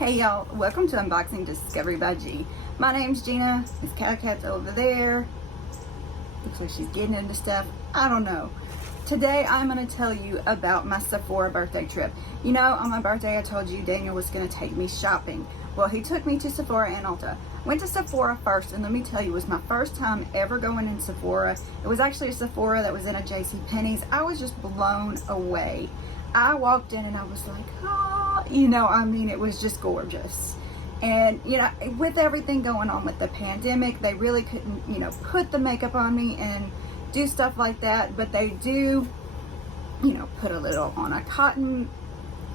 Hey y'all, welcome to Unboxing Discovery by G. My name's Gina. Miss Cat's over there. Looks like she's getting into stuff. I don't know. Today I'm going to tell you about my Sephora birthday trip. You know, on my birthday I told you Daniel was going to take me shopping. Well, he took me to Sephora and Ulta. Went to Sephora first, and let me tell you, it was my first time ever going in Sephora. It was actually a Sephora that was in a JCPenney's. I was just blown away. I walked in and I was like, oh, you know, I mean, it was just gorgeous. And, you know, with everything going on with the pandemic, they really couldn't, you know, put the makeup on me and do stuff like that. But they do, you know, put a little on a cotton,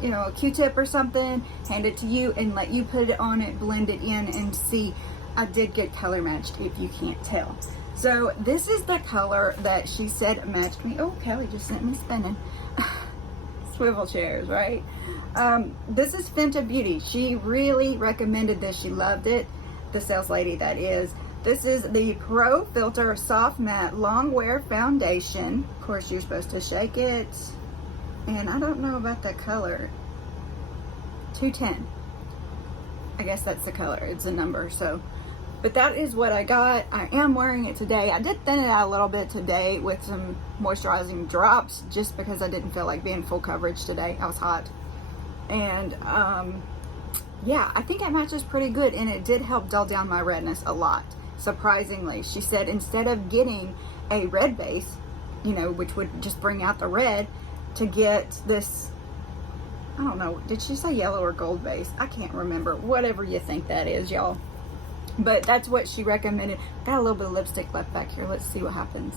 you know, a Q-tip or something, hand it to you and let you put it on it, blend it in, and see. I did get color matched, if you can't tell. So this is the color that she said matched me. Oh, Kelly just sent me spinning. Swivel chairs, right? This is FENTY Beauty. She really recommended this. She loved it. The sales lady, that is. This is the Pro Filt'r Soft Matte Longwear Foundation. Of course, you're supposed to shake it. And I don't know about the color. 210. I guess that's the color. It's a number. So, but that is what I got. I am wearing it today. I did thin it out a little bit today with some moisturizing drops just because I didn't feel like being full coverage today. I was hot. And yeah, I think it matches pretty good, and it did help dull down my redness a lot, surprisingly. She said instead of getting a red base, you know, which would just bring out the red, to get this, I don't know, did she say yellow or gold base? I can't remember. Whatever you think that is, y'all. But that's what she recommended. Got a little bit of lipstick left back here. Let's see what happens.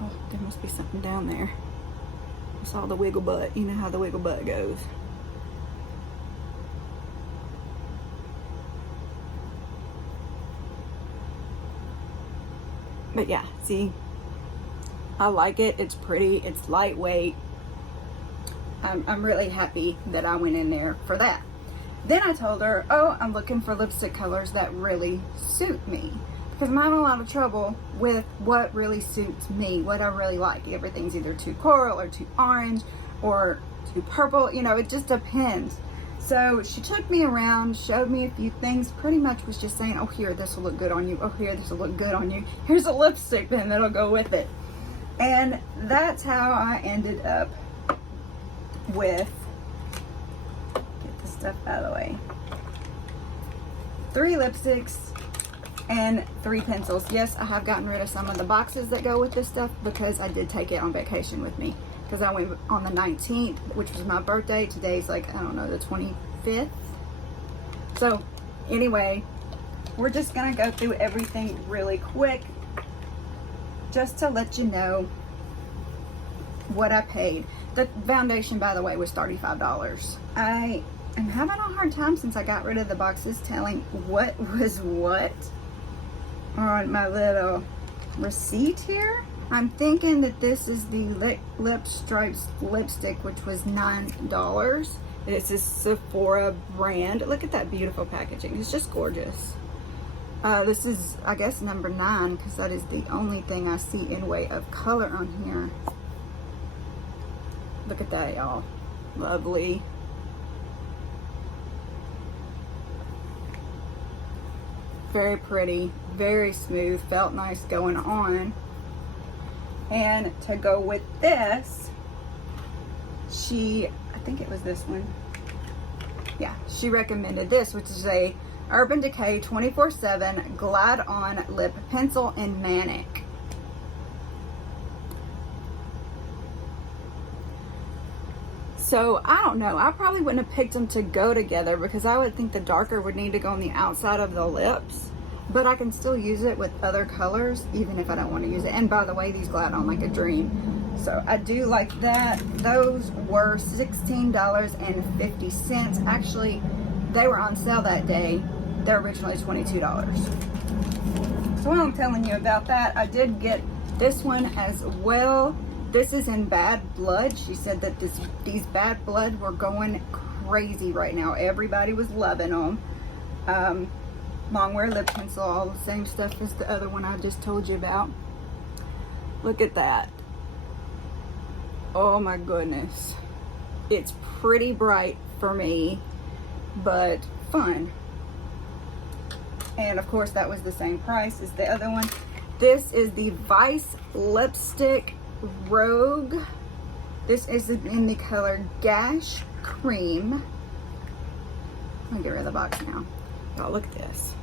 Oh, there must be something down there. I saw the wiggle butt. You know how the wiggle butt goes. But yeah, see, I like it. It's pretty. It's lightweight. I'm really happy that I went in there for that. Then I told her, oh, I'm looking for lipstick colors that really suit me, because I'm having a lot of trouble with what really suits me, what I really like. Everything's either too coral or too orange or too purple. You know, it just depends. So she took me around, showed me a few things, pretty much was just saying, oh, here, this will look good on you. Oh, here, this will look good on you. Here's a lipstick then that'll go with it. And that's how I ended up with, get this stuff out of the way, 3 lipsticks and 3 pencils. Yes, I have gotten rid of some of the boxes that go with this stuff because I did take it on vacation with me. Because I went on the 19th, which was my birthday. Today's like, I don't know, the 25th. So anyway, we're just gonna go through everything really quick, just to let you know what I paid. The foundation, by the way, was $35. I am having a hard time, since I got rid of the boxes, telling what was what on my little receipt here. I'm thinking that this is the Lip Stripes lipstick, which was $9. This is Sephora brand. Look at that beautiful packaging. It's just gorgeous. This is, I guess, number 9, because that is the only thing I see in way of color on here. Look at that, y'all. Lovely. Very pretty. Very smooth. Felt nice going on. And to go with this, I think it was this one. Yeah, she recommended this, which is a Urban Decay 24/7 Glide On Lip Pencil in Manic. So, I don't know. I probably wouldn't have picked them to go together, because I would think the darker would need to go on the outside of the lips. But I can still use it with other colors, even if I don't want to use it. And by the way, these glide on like a dream. So I do like that. Those were $16.50. Actually, they were on sale that day. They're originally $22. So while I'm telling you about that, I did get this one as well. This is in Bad Blood. She said that these Bad Blood were going crazy right now. Everybody was loving them. Longwear lip pencil, all the same stuff as the other one I just told you about. Look at that. Oh my goodness. It's pretty bright for me, but fun. And of course that was the same price as the other one. This is the Vice Lipstick Rogue. This is in the color Gash Cream. I'm gonna get rid of the box now. Y'all, look at this.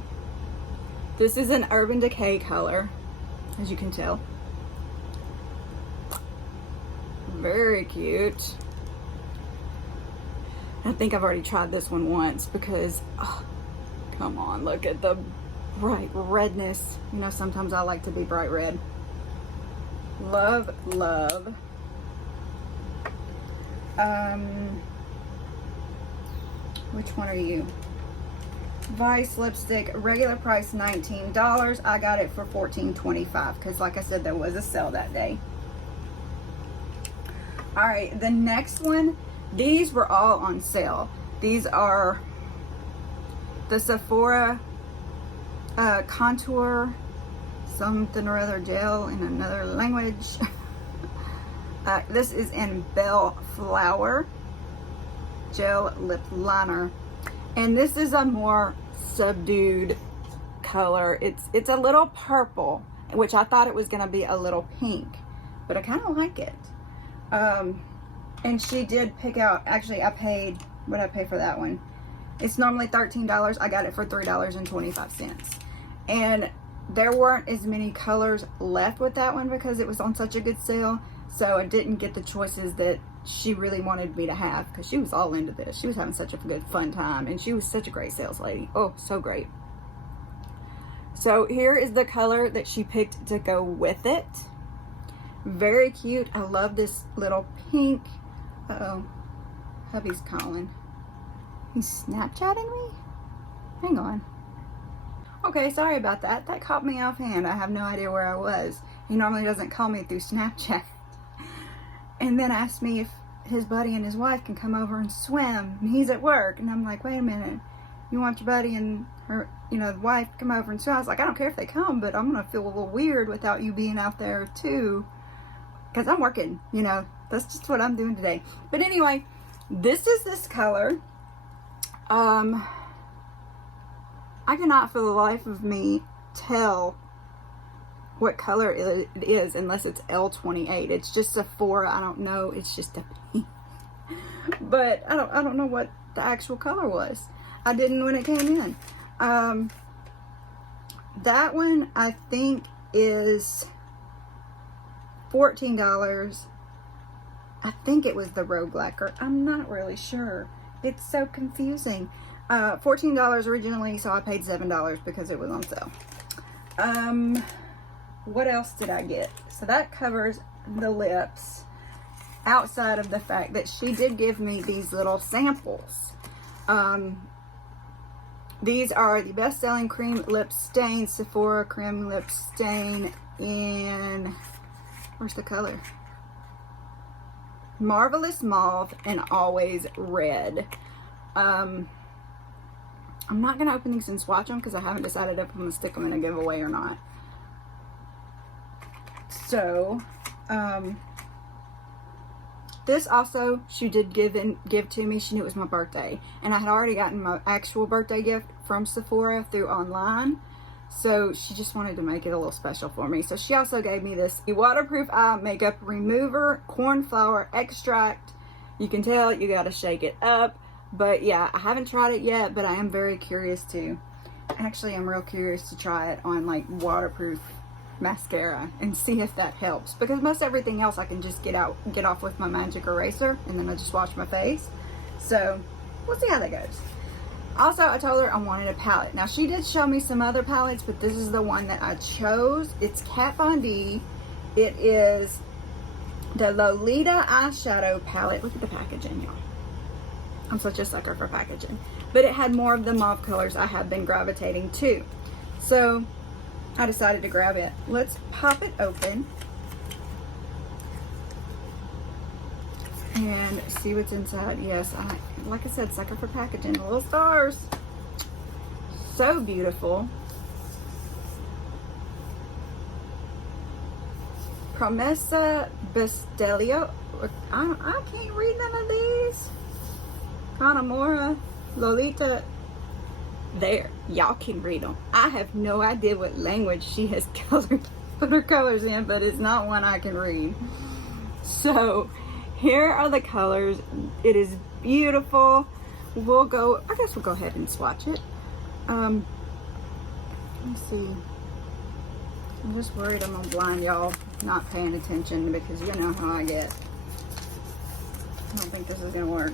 This is an Urban Decay color, as you can tell. Very cute. I think I've already tried this one once because, oh, come on, look at the bright redness. You know, sometimes I like to be bright red. Love, love. Which one are you? Vice lipstick, regular price $19. I got it for $14.25 because, like I said, there was a sale that day. All right, the next one, these were all on sale. These are the Sephora contour something or other gel in another language. This is in Bellflower gel lip liner, and this is a more subdued color. It's a little purple, which I thought it was gonna be a little pink, but I kind of like it. And she did pick out, actually I paid, what did I pay for that one? It's normally $13. I got it for $3.25. And there weren't as many colors left with that one because it was on such a good sale. So I didn't get the choices that she really wanted me to have because she was all into this. She was having such a good fun time, and she was such a great sales lady. Oh, so great. So here is the color that she picked to go with it. Very cute. I love this little pink. Uh-oh. Hubby's calling. He's Snapchatting me? Hang on. Okay, sorry about that. That caught me offhand. I have no idea where I was. He normally doesn't call me through Snapchat. And then asked me if his buddy and his wife can come over and swim. And he's at work. And I'm like, wait a minute. You want your buddy and her, you know, the wife to come over and swim? I was like, I don't care if they come, but I'm going to feel a little weird without you being out there too. Because I'm working, you know. That's just what I'm doing today. But anyway, this is this color. I cannot for the life of me tell what color it is unless it's L28. It's just Sephora. I don't know. It's just a pink. But I don't know what the actual color was. I didn't when it came in. That one I think is $14. I think it was the Rogue Lacquer. I'm not really sure. It's so confusing. $14 originally, so I paid $7 because it was on sale. What else did I get? So that covers the lips, outside of the fact that she did give me these little samples. These are the best-selling cream lip stain, Sephora cream lip stain in, where's the color? Marvelous Mauve and Always Red. I'm not going to open these and swatch them because I haven't decided if I'm going to stick them in a giveaway or not. So, this also she did give to me. She knew it was my birthday, and I had already gotten my actual birthday gift from Sephora through online. So she just wanted to make it a little special for me. So she also gave me this waterproof eye makeup remover, cornflour extract. You can tell you got to shake it up. But yeah, I haven't tried it yet, but I am very curious to. Actually, I'm real curious to try it on like waterproof mascara and see if that helps. Because most everything else I can just get off with my magic eraser, and then I just wash my face. So we'll see how that goes. Also, I told her I wanted a palette. Now, she did show me some other palettes, but this is the one that I chose. It's Kat Von D. It is the Lolita eyeshadow palette. Look at the packaging, y'all. I'm such a sucker for packaging. But it had more of the mauve colors I have been gravitating to. So, I decided to grab it. Let's pop it open and see what's inside. Yes, like I said, sucker for packaging. The little stars. So beautiful. Promessa Bestelio. I can't read none of these. Conamora, Lolita. There, y'all can read them. I have no idea what language she has put her colors in, but it's not one I can read. So here are the colors. It is beautiful. I guess we'll go ahead and swatch it. Let me see. I'm just worried I'm gonna blind y'all not paying attention, because you know how I get. I don't think this is gonna work.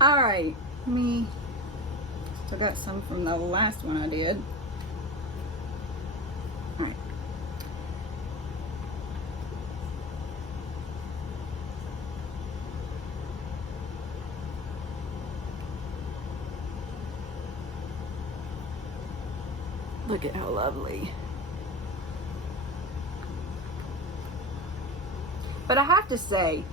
Alright, still got some from the last one I did. Alright. Look at how lovely. But I have to say,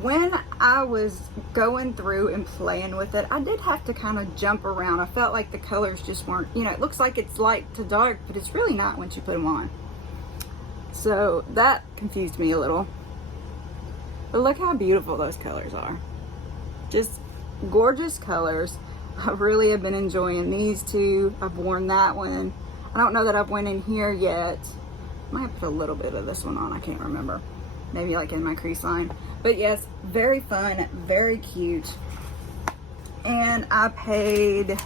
when I was going through and playing with it, I did have to kind of jump around. I felt like the colors just weren't, you know, it looks like it's light to dark, but it's really not once you put them on. So that confused me a little. But look how beautiful those colors are. Just gorgeous colors. I really have been enjoying these two. I've worn that one. I don't know that I've went in here yet. I might have put a little bit of this one on, I can't remember. Maybe like in my crease line. But yes, very fun, very cute. And I paid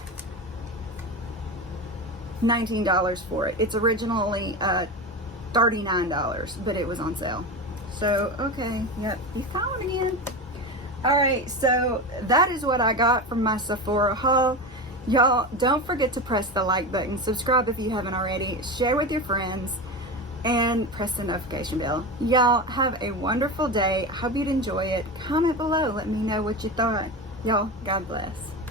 $19 for it. It's originally $39, but it was on sale. So, okay, yep, you found it again. Alright, so that is what I got from my Sephora haul. Y'all, don't forget to press the like button, subscribe if you haven't already, share with your friends, and press the notification bell. Y'all have a wonderful day. Hope you'd enjoy it. Comment below. Let me know what you thought. Y'all, God bless.